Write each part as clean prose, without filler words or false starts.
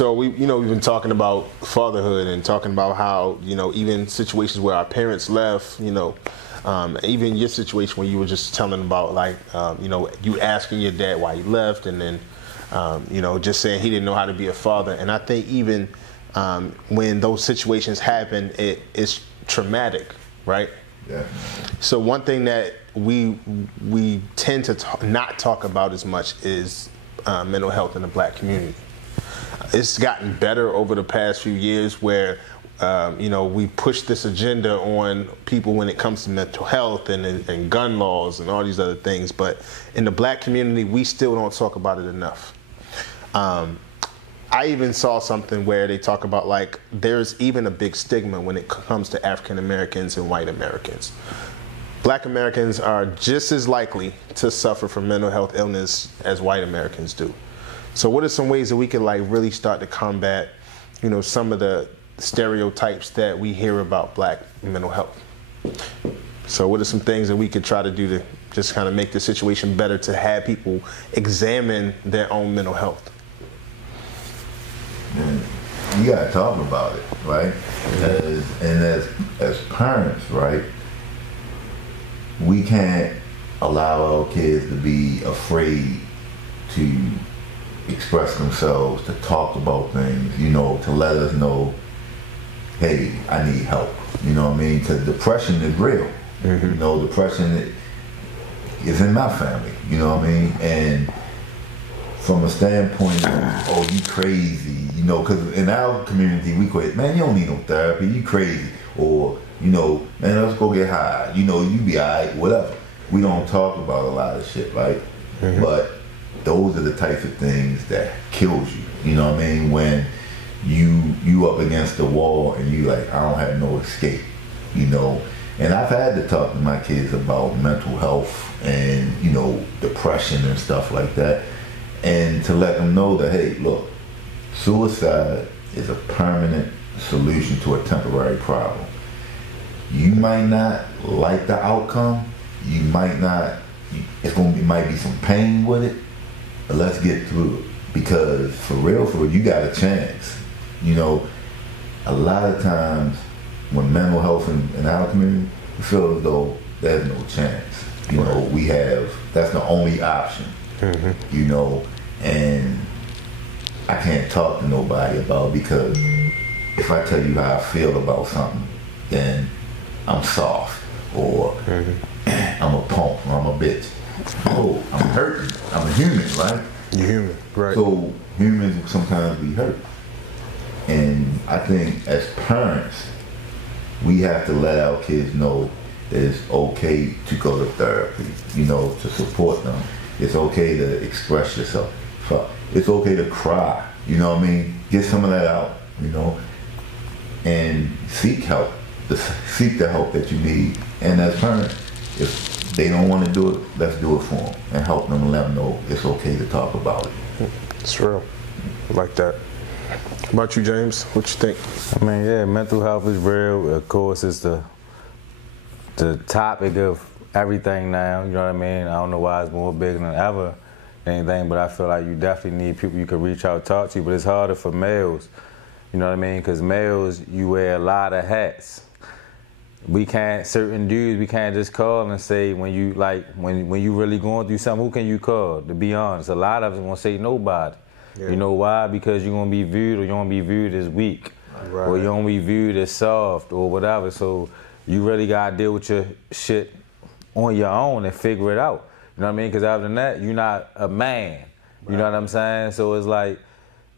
So we've been talking about fatherhood and talking about how, even situations where our parents left, even your situation where you were just telling about like, you asking your dad why he left, and then, just saying he didn't know how to be a father. And I think even when those situations happen, it's traumatic, right? Yeah. So one thing that we tend to not talk about as much is mental health in the Black community. It's gotten better over the past few years where, we push this agenda on people when it comes to mental health and gun laws and all these other things. But in the Black community, we still don't talk about it enough. I even saw something where they talk about like there's even a big stigma when it comes to African Americans and white Americans. Black Americans are just as likely to suffer from mental health illness as white Americans do. So what are some ways that we can like really start to combat, some of the stereotypes that we hear about Black mental health? So what are some things that we could try to do to just kind of make the situation better, to have people examine their own mental health? You gotta talk about it, right? As parents, right, we can't allow our kids to be afraid to express themselves, to talk about things, to let us know, hey, I need help. You know what I mean? Because depression is real. Mm-hmm. Depression is in my family. You know what I mean? And from a standpoint of, oh, you crazy, because in our community we quit, man, you don't need no therapy, you crazy, or, man, let's go get high, you be alright, whatever. We don't talk about a lot of shit, right? Mm-hmm. But those are the types of things that kills you, you know what I mean? When you up against the wall and you like, I don't have no escape, And I've had to talk to my kids about mental health and, depression and stuff like that. And to let them know that, hey, look, suicide is a permanent solution to a temporary problem. You might not like the outcome. You might not, might be some pain with it, but let's get through it. Because for real, you got a chance. A lot of times when mental health in our community, we feel as though there's no chance. That's the only option. Mm-hmm. And I can't talk to nobody about it, because if I tell you how I feel about something, then I'm soft, or I'm a punk, or I'm a bitch. Oh, I'm hurting. I'm a human, right? You're human, right? So humans sometimes we hurt. And I think as parents, we have to let our kids know that it's okay to go to therapy, to support them. It's okay to express yourself. It's okay to cry, Get some of that out, and seek help. Seek the help that you need. And as parents, if they don't want to do it, let's do it for them and help them and let them know it's okay to talk about it. It's real. I like that. How about you, James? What you think? I mean, yeah, mental health is real. Of course, it's the topic of everything now. You know what I mean? I don't know why it's more big than ever, anything, but I feel like you definitely need people you can reach out, talk to. But it's harder for males. You know what I mean? Because males, you wear a lot of hats. Certain dudes, we can't just call and say when you really going through something, who can you call? To be honest, a lot of us won't say nobody. Yeah. You know why? Because you're gonna be viewed, or you're gonna be viewed as weak, right, or you're gonna be viewed as soft, or whatever. So you really gotta deal with your shit on your own and figure it out. You know what I mean? Because other than that, you're not a man. You know what I'm saying? So it's like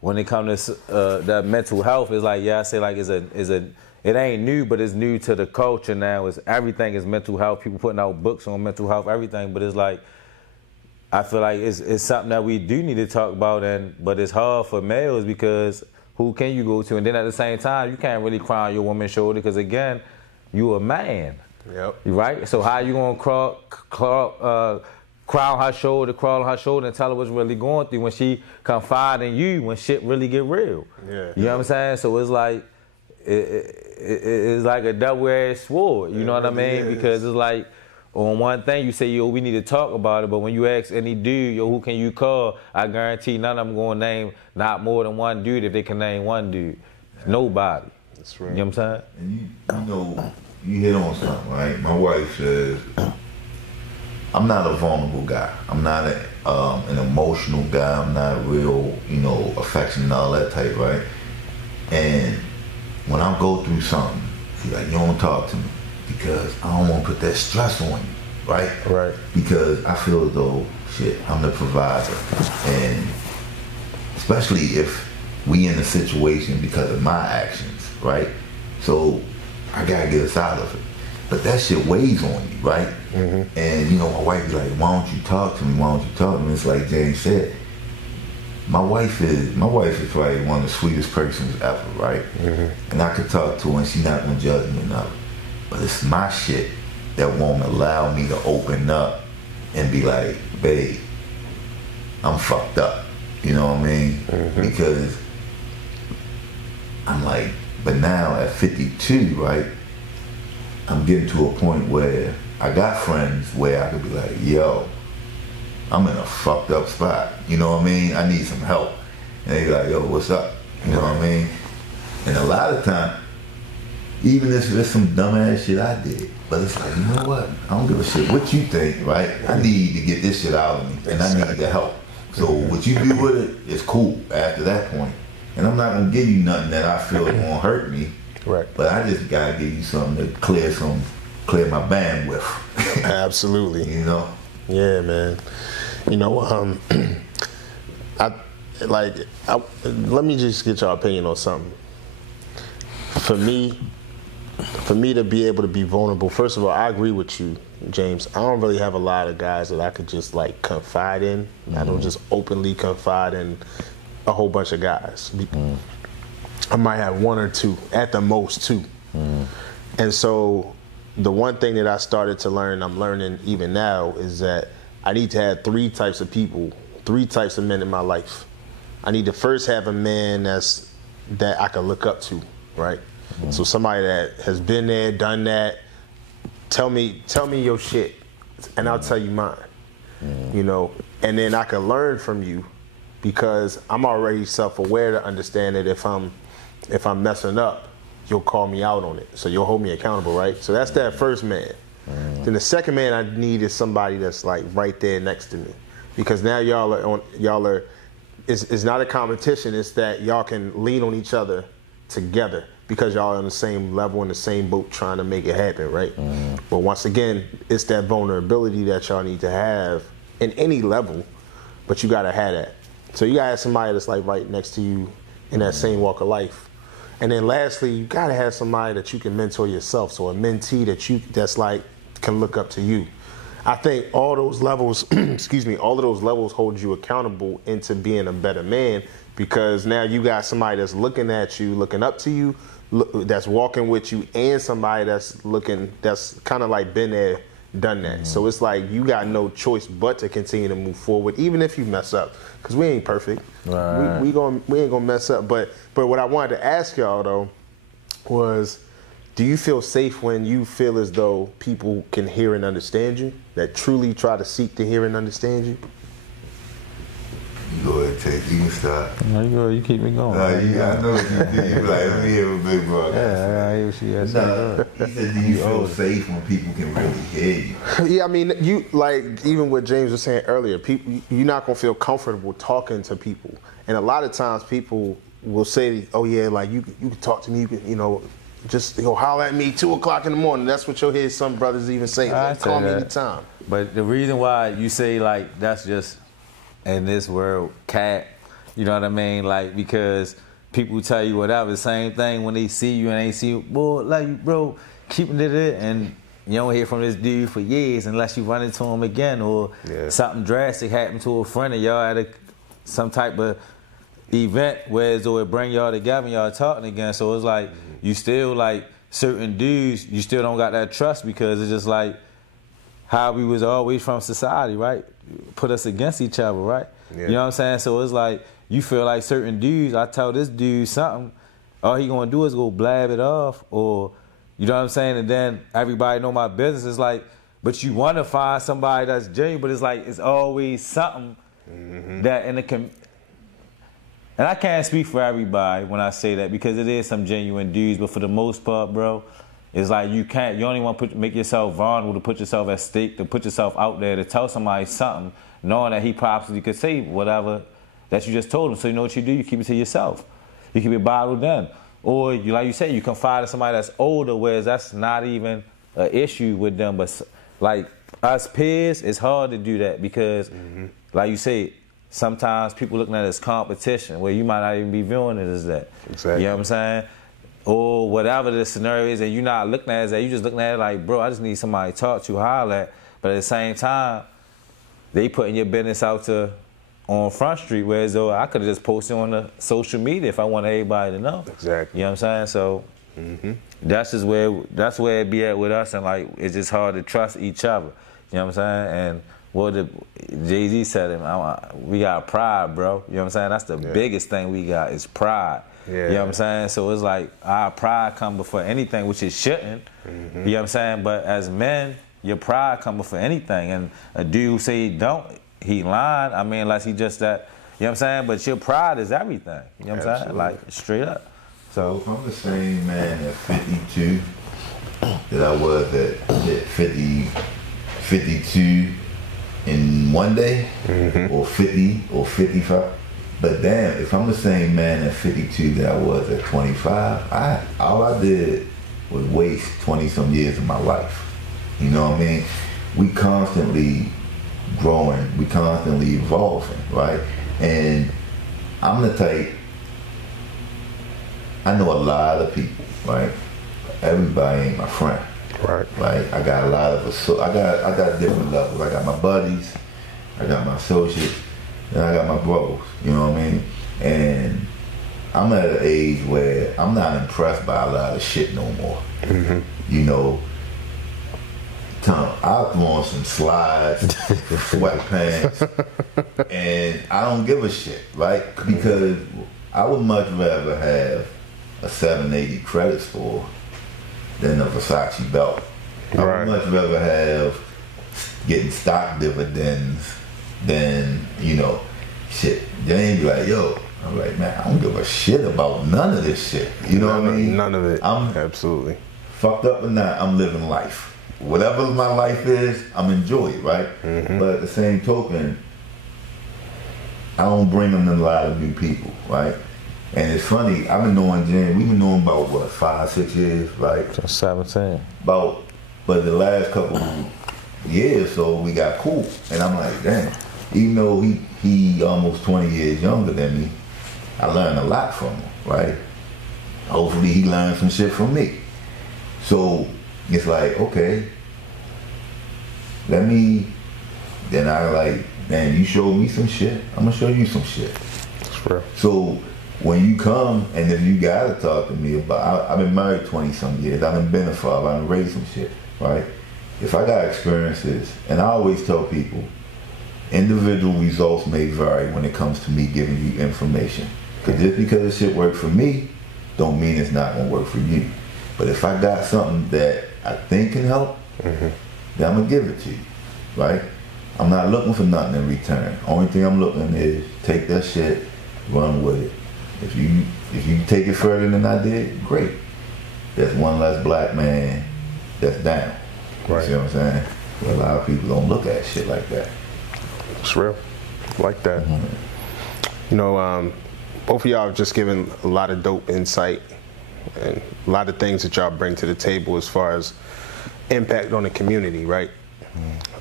when it comes to that mental health, it's like, yeah, I say like it ain't new, but it's new to the culture now. Everything is mental health. People putting out books on mental health, everything. But it's like, I feel like it's something that we do need to talk about, but it's hard for males because who can you go to? And then at the same time, you can't really cry on your woman's shoulder because, again, you a man. Yep. Right? So how you going to cry on her shoulder, crawl on her shoulder and tell her what's really going through when she confide in you when shit really get real? Yeah. You know what I'm saying? So it's like, it's like a double-edged sword, you know what I mean? Because it's like, on one thing, you say, yo, we need to talk about it. But when you ask any dude, yo, who can you call? I guarantee none of them going to name not more than one dude if they can name one dude. Nobody. That's right. You know what I'm saying? And you know, you hit on something, right? My wife says, I'm not a vulnerable guy. I'm not an emotional guy. I'm not real, you know, affectionate and all that type, right? And when I go through something, she's like, you don't talk to me because I don't want to put that stress on you, right? Right. Because I feel as though, shit, I'm the provider. And especially if we in a situation because of my actions, right? So I gotta get us out of it. But that shit weighs on you, right? Mm-hmm. And you know, my wife be like, why don't you talk to me? Why don't you talk to me? It's like James said, my wife is probably one of the sweetest persons ever, right? Mm-hmm. And I could talk to her and she's not gonna judge me enough. But it's my shit that won't allow me to open up and be like, babe, I'm fucked up. You know what I mean? Mm-hmm. Because I'm like, but now at 52, right, I'm getting to a point where I got friends where I could be like, yo, I'm in a fucked up spot. You know what I mean? I need some help. And they be like, yo, what's up? You know what I mean? And a lot of time, even if there's some dumbass shit I did, but it's like, you know what? I don't give a shit what you think, right? I need to get this shit out of me, and I need the help. So what you do with it is cool after that point. And I'm not gonna give you nothing that I feel is gonna hurt me. Right. But I just gotta give you something to clear my bandwidth. Absolutely. You know? Yeah, man. You know, let me just get your opinion on something. For me to be able to be vulnerable, first of all, I agree with you, James. I don't really have a lot of guys that I could just like confide in. Mm-hmm. I don't just openly confide in a whole bunch of guys. Mm-hmm. I might have one or two, at the most two. Mm-hmm. And so the one thing that I started to learn, I'm learning even now, is that I need to have three types of people, three types of men in my life. I need to first have a man that I can look up to, right? Mm-hmm. So somebody that has been there, done that. Tell me your shit, and I'll tell you mine. Mm-hmm. You know, and then I can learn from you, because I'm already self-aware to understand that if I'm messing up, you'll call me out on it. So you'll hold me accountable, right? So that's that first man. Mm-hmm. Then the second man I need is somebody that's like right there next to me, because now y'all are. It's not a competition. It's that y'all can lean on each other together, because y'all are on the same level, in the same boat, trying to make it happen, right? Mm-hmm. But once again, it's that vulnerability that y'all need to have in any level, but you gotta have that. So you gotta have somebody that's like right next to you in that same walk of life. And then lastly, you gotta have somebody that you can mentor yourself. So a mentee that's like can look up to you. I think all those levels, all of those levels hold you accountable into being a better man, because now you got somebody that's looking at you, looking up to you, that's walking with you, and somebody that's kind of like been there, done that. Mm-hmm. So it's like you got no choice but to continue to move forward, even if you mess up, because we ain't perfect. Right. We ain't gonna mess up. But what I wanted to ask y'all though was, do you feel safe when you feel as though people can hear and understand you, that truly try to seek to hear and understand you? You go ahead, Tate. You can start. No, you go. You keep me going. I know what you do. You like, let me hear what Big Brother. Yeah, I hear what she has to say. He said, do you feel safe when people can really hear you? Yeah, I mean, you like, even what James was saying earlier, people, you're not gonna feel comfortable talking to people, and a lot of times people will say, "Oh yeah, like you can talk to me. You can, you know." Just holler at me 2 o'clock in the morning. That's what you'll hear some brothers even say. Call me anytime. But the reason why you say like that's just in this world, cat, you know what I mean? Like, because people tell you whatever, same thing when they see you and they see you, boy, like, bro, keeping it and you don't hear from this dude for years unless you run into him again, or something drastic happened to a friend of y'all at some type of event where it would bring y'all together and y'all talking again. So it's like, you still like certain dudes, you still don't got that trust, because it's just like how we was always from society, right? Put us against each other, right? Yeah. You know what I'm saying? So it's like, you feel like certain dudes, I tell this dude something, all he gonna do is go blab it off, or, you know what I'm saying? And then everybody know my business. It's like, but you want to find somebody that's genuine, but it's like, it's always something that and I can't speak for everybody when I say that, because it is some genuine dudes, but for the most part, bro, it's like you only want to make yourself vulnerable, to put yourself at stake, to put yourself out there, to tell somebody something, knowing that he possibly could say whatever that you just told him. So you know what you do? You keep it to yourself. You keep it bottled in. Or, like you say, you confide in somebody that's older, whereas that's not even an issue with them. But like us peers, it's hard to do that because, like you say, sometimes people looking at it as competition, where you might not even be viewing it as that. Exactly. You know what I'm saying? Or whatever the scenario is, and you're not looking at it as that. You just looking at it like, bro, I just need somebody to talk to, holler at. But at the same time, they putting your business out on Front Street, whereas though I could have just posted on the social media if I wanted everybody to know. Exactly. You know what I'm saying? So that's where it be at with us, and like it's just hard to trust each other. You know what I'm saying? And what Jay-Z said, we got pride, bro. You know what I'm saying? That's the biggest thing we got is pride. Yeah. You know what I'm saying? So it's like our pride come before anything, which it shouldn't. You know what I'm saying? But as men, your pride come before anything. And a dude who say he don't, he lying. I mean, unless he just that, you know what I'm saying? But your pride is everything. You know what I'm saying? Like, straight up. So if I'm the same man at 52 that I was at 52 in one day, or 50 or 55. But damn, if I'm the same man at 52 that I was at 25, all I did was waste 20-some years of my life. You know what I mean? We constantly growing, we constantly evolving, right? And I'm the type, I know a lot of people, right? Everybody ain't my friend. Right. Like I got a lot of I got different levels. I got my buddies, I got my associates, and I got my brothers. You know what I mean? And I'm at an age where I'm not impressed by a lot of shit no more. You know, I'll throw on some slides, sweatpants, and I don't give a shit, right? Because I would much rather have a 780 credit score than a Versace belt. I would much rather have getting stock dividends than, you know, shit. They ain't be like, yo, I'm like, man, I don't give a shit about none of this shit. You know what I mean? None of it. I'm absolutely fucked up or not, I'm living life. Whatever my life is, I'm enjoying it, right? But at the same token, I don't bring them a lot of new people, right? And it's funny, I've been knowing Jen, we've been knowing about, what, 5-6 years, right? 17. But the last couple of years, so we got cool. And I'm like, damn, even though he almost 20 years younger than me, I learned a lot from him, right? Hopefully he learned some shit from me. So it's like, okay, then I like, man, you showed me some shit, I'm gonna show you some shit. That's real. So when you come, and if you gotta talk to me about, I've been married 20-some years, I've been a father, I've raised some shit, right? If I got experiences, and I always tell people, individual results may vary when it comes to me giving you information. Because just because the shit worked for me, don't mean it's not gonna work for you. But if I got something that I think can help, then I'm gonna give it to you, right? I'm not looking for nothing in return. Only thing I'm looking is take that shit, run with it. If you take it further than I did, great. That's one less black man that's down. Right. You see what I'm saying? A lot of people don't look at shit like that. It's real. Like that. You know, both of y'all have just given a lot of dope insight and a lot of things that y'all bring to the table as far as impact on the community, right?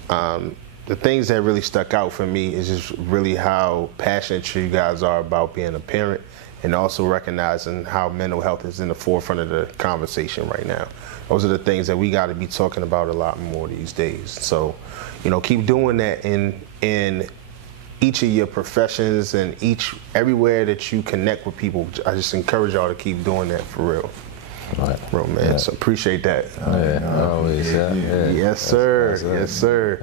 The things that really stuck out for me is just really how passionate you guys are about being a parent, and also recognizing how mental health is in the forefront of the conversation right now. Those are the things that we got to be talking about a lot more these days. So, you know, keep doing that in each of your professions and everywhere that you connect with people. I just encourage y'all to keep doing that for real. Right. Bro, man. So appreciate that. Always. Yes, sir. Yes, sir.